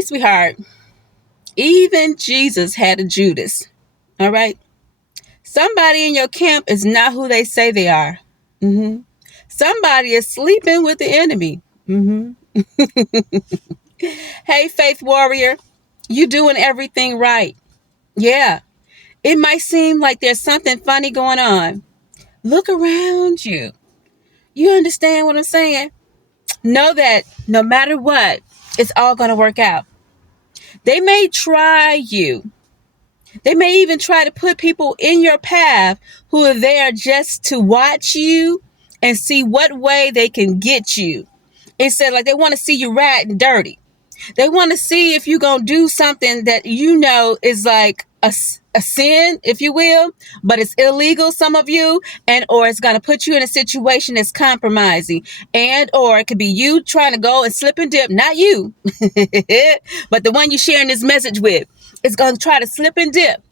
right, sweetheart. Even Jesus had a Judas. All right. Somebody in your camp is not who they say they are. Mm-hmm. Somebody is sleeping with the enemy. Mm-hmm. Hey, faith warrior, you doing everything right. Yeah. It might seem like there's something funny going on. Look around you. You understand what I'm saying? Know that no matter what, it's all going to work out. They may try you. They may even try to put people in your path who are there just to watch you and see what way they can get you. Instead, like they want to see you rat and dirty. They want to see if you're going to do something that you know is like a sin, if you will, but it's illegal, some of you, and or it's going to put you in a situation that's compromising, and or it could be you trying to go and slip and dip, not you, but the one you're sharing this message with is going to try to slip and dip.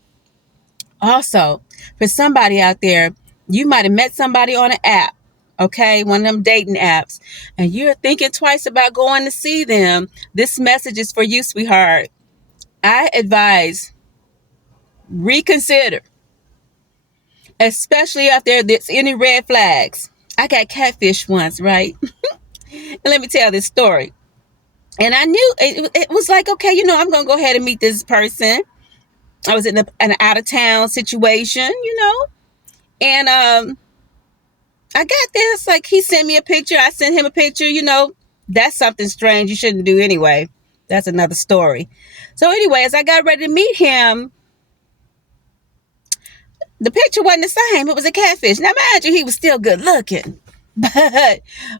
Also, for somebody out there, you might have met somebody on an app, okay, one of them dating apps, and you're thinking twice about going to see them. This message is for you, sweetheart. I advise reconsider, especially out there that's any red flags. I got catfish once, right? And let me tell this story. And I knew it was like, okay, I'm going to go ahead and meet this person. I was in an out of town situation, and I got this, like he sent me a picture. I sent him a picture, that's something strange you shouldn't do anyway. That's another story. So anyway, as I got ready to meet him, the picture wasn't the same. It was a catfish. Now, mind you, he was still good looking.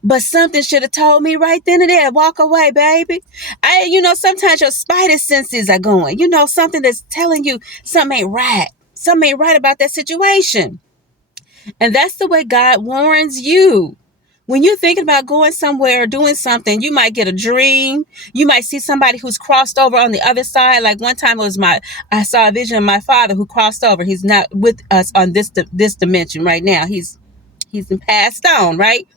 But something should have told me right then and there, walk away, baby. Sometimes your spider senses are going, something that's telling you something ain't right. Something ain't right about that situation. And that's the way God warns you. When you're thinking about going somewhere or doing something, you might get a dream. You might see somebody who's crossed over on the other side. Like one time I saw a vision of my father who crossed over. He's not with us on this dimension right now. He's been passed on, right?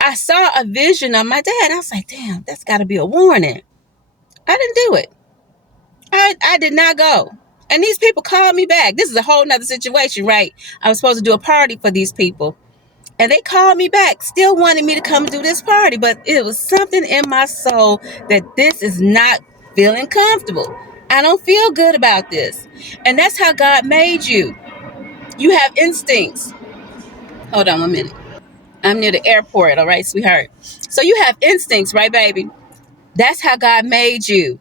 I saw a vision of my dad. I was like, damn, that's got to be a warning. I didn't do it. I did not go. And these people called me back. This is a whole nother situation, right? I was supposed to do a party for these people. And they called me back, still wanted me to come do this party. But it was something in my soul that this is not feeling comfortable. I don't feel good about this. And that's how God made you. You have instincts. Hold on 1 minute. I'm near the airport, all right, sweetheart? So you have instincts, right, baby? That's how God made you.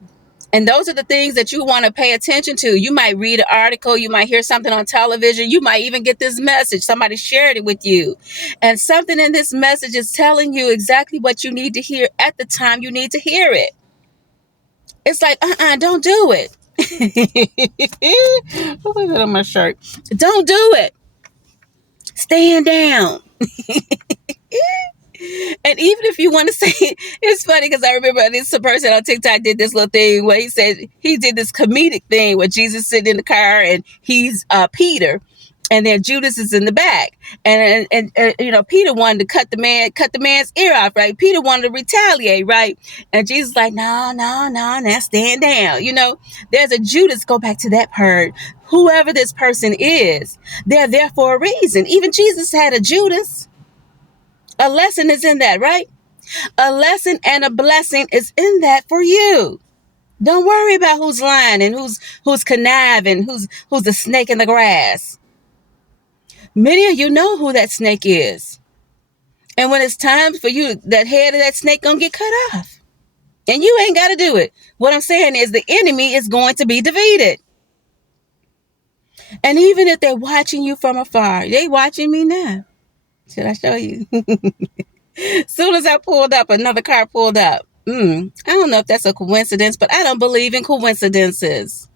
And those are the things that you want to pay attention to. You might read an article. You might hear something on television. You might even get this message. Somebody shared it with you. And something in this message is telling you exactly what you need to hear at the time you need to hear it. It's like, don't do it. What was it on my shirt? Don't do it. Stand down. And even if you want to say, it's funny because I remember this person on TikTok did this little thing where he said he did this comedic thing where Jesus sitting in the car and he's Peter, and then Judas is in the back, and Peter wanted to cut the man's ear off, right? Peter wanted to retaliate, right? And Jesus like, no, now stand down. There's a Judas. Go back to that part. Whoever this person is, they're there for a reason. Even Jesus had a Judas. A lesson is in that, right? A lesson and a blessing is in that for you. Don't worry about who's lying and who's conniving, who's the snake in the grass. Many of you know who that snake is. And when it's time for you, that head of that snake gonna get cut off. And you ain't got to do it. What I'm saying is the enemy is going to be defeated. And even if they're watching you from afar, they watching me now. Should I show you? Soon as I pulled up, another car pulled up. I don't know if that's a coincidence, but I don't believe in coincidences.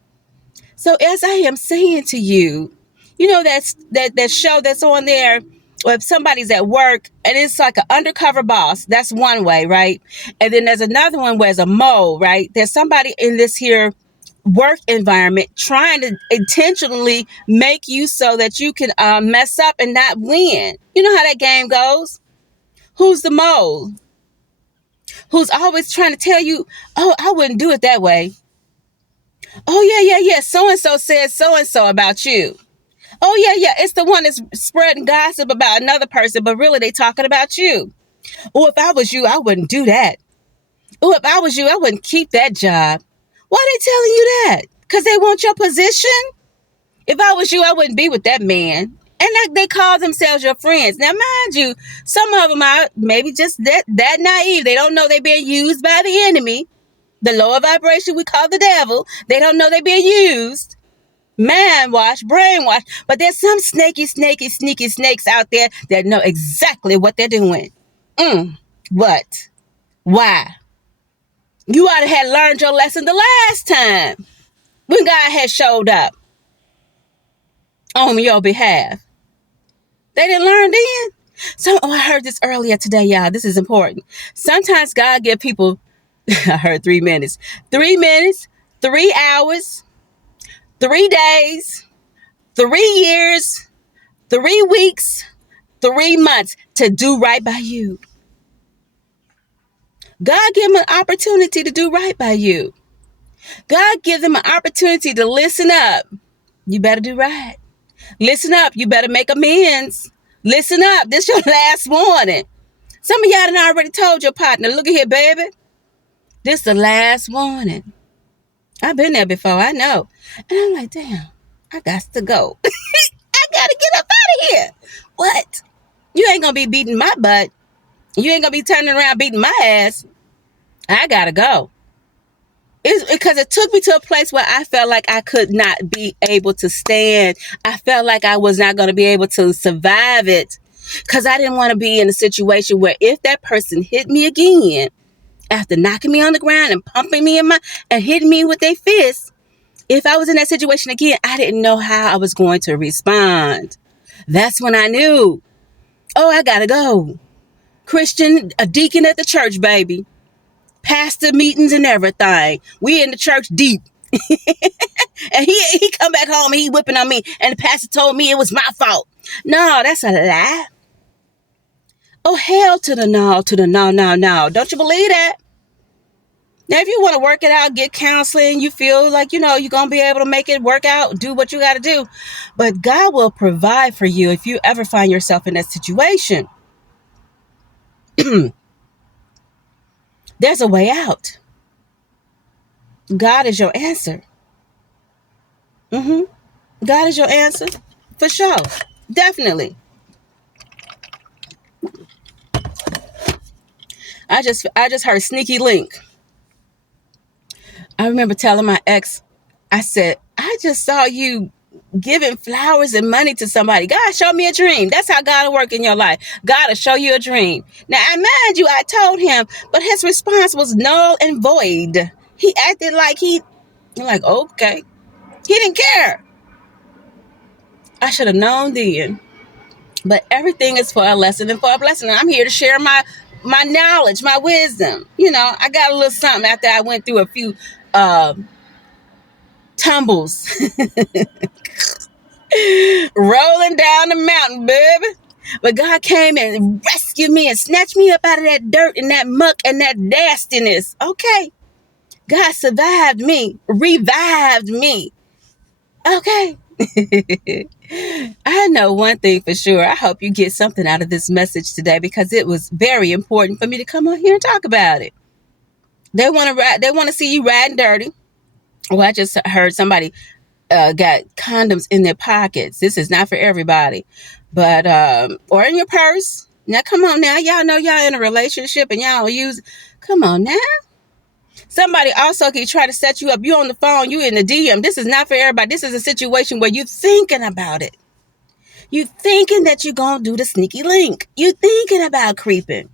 So as I am saying to you, that show that's on there, or if somebody's at work and it's like an undercover boss, that's one way, right? And then there's another one where it's a mole, right? There's somebody in this here work environment trying to intentionally make you so that you can mess up and not win. You know how that game goes? Who's the mole? Who's always trying to tell you, oh, I wouldn't do it that way. Oh, yeah. So-and-so said so-and-so about you. Oh, yeah. It's the one that's spreading gossip about another person, but really they talking about you. Oh, if I was you, I wouldn't do that. Oh, if I was you, I wouldn't keep that job. Why are they telling you that? Because they want your position? If I was you, I wouldn't be with that man. And like they call themselves your friends. Now, mind you, some of them are maybe just that naive. They don't know they're being used by the enemy. The lower vibration we call the devil. They don't know they're being used. Man wash, brainwash. But there's some sneaky snakes out there that know exactly what they're doing. What? Why? You ought to have learned your lesson the last time when God had showed up on your behalf. They didn't learn then. I heard this earlier today, y'all. This is important. Sometimes God give people, I heard 3 minutes. 3 minutes, 3 hours, 3 days, 3 years, 3 weeks, 3 months to do right by you. God give them an opportunity to do right by you. God give them an opportunity to listen up. You better do right. Listen up. You better make amends. Listen up. This your last warning. Some of y'all done already told your partner, look at here, baby. This the last warning. I've been there before. I know. And I'm like, damn, I got to go. I got to get up out of here. What? You ain't going to be beating my butt. You ain't going to be turning around beating my ass. I got to go. It's because it took me to a place where I felt like I could not be able to stand. I felt like I was not going to be able to survive it because I didn't want to be in a situation where if that person hit me again, after knocking me on the ground and pumping me and hitting me with their fists, if I was in that situation again, I didn't know how I was going to respond. That's when I knew, oh, I got to go. Christian, a deacon at the church, baby. Pastor meetings and everything. We in the church deep. And he come back home and he whipping on me. And the pastor told me it was my fault. No, that's a lie. Oh, hell to the no, no. Don't you believe that? Now, if you want to work it out, get counseling, you feel like, you're going to be able to make it work out, do what you got to do. But God will provide for you if you ever find yourself in that situation. There's a way out. God is your answer. God is your answer. For sure. Definitely. I just heard sneaky link. I remember telling my ex, I said, I just saw you giving flowers and money to somebody. God, show me a dream. That's how God will work in your life. God will show you a dream. Now, I mind you, I told him, but his response was null and void. He acted like okay. He didn't care. I should have known then. But everything is for a lesson and for a blessing. And I'm here to share my knowledge, my wisdom. I got a little something after I went through a few tumbles. Rolling down the mountain, baby. But God came and rescued me and snatched me up out of that dirt and that muck and that nastiness. Okay. God survived me, revived me. Okay. I know one thing for sure. I hope you get something out of this message today because it was very important for me to come on here and talk about it. They want to see you riding dirty. Well, I just heard somebody got condoms in their pockets. This is not for everybody, but or in your purse. Now, come on now. Y'all know y'all in a relationship and y'all use. Come on now. Somebody also can try to set you up. You on the phone, you in the DM. This is not for everybody. This is a situation where you're thinking about it. You thinking that you're going to do the sneaky link. You thinking about creeping.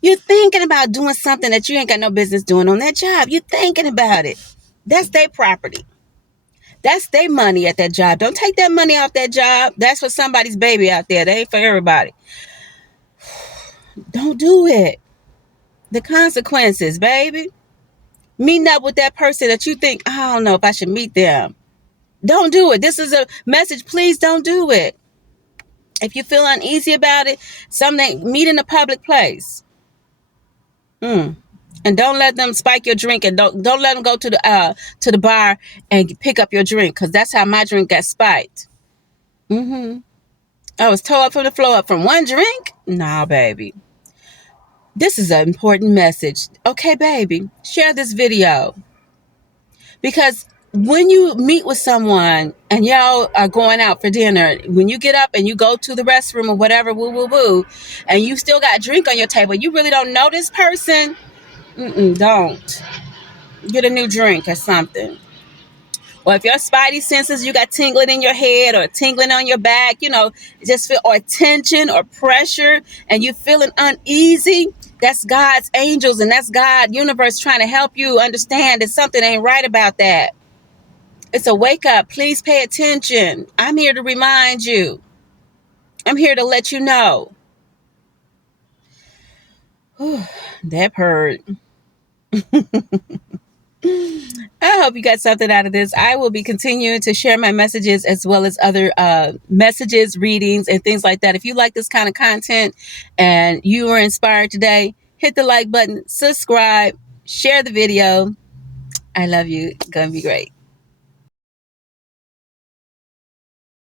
You're thinking about doing something that you ain't got no business doing on that job. You're thinking about it. That's their property. That's their money at that job. Don't take that money off that job. That's for somebody's baby out there. That ain't for everybody. Don't do it. The consequences, baby. Meeting up with that person that you think, I don't know if I should meet them. Don't do it. This is a message. Please don't do it. If you feel uneasy about it, meet in a public place. And don't let them spike your drink, and don't let them go to the bar and pick up your drink, because that's how my drink got spiked. I was tore up from the floor up from one drink. Nah, baby. This is an important message. Okay, baby, share this video, because when you meet with someone and y'all are going out for dinner, when you get up and you go to the restroom or whatever, woo woo woo, and you still got drink on your table, you really don't know this person. Don't get a new drink or something. Or if your spidey senses, you got tingling in your head or tingling on your back, just feel, or tension or pressure, and you feeling uneasy, that's God's angels and that's God universe trying to help you understand that something ain't right about that. It's a wake up. Please pay attention. I'm here to remind you. I'm here to let you know. That hurt. I hope you got something out of this. I will be continuing to share my messages as well as other messages, readings, and things like that. If you like this kind of content and you were inspired today, hit the like button, subscribe, share the video. I love you. It's gonna be great.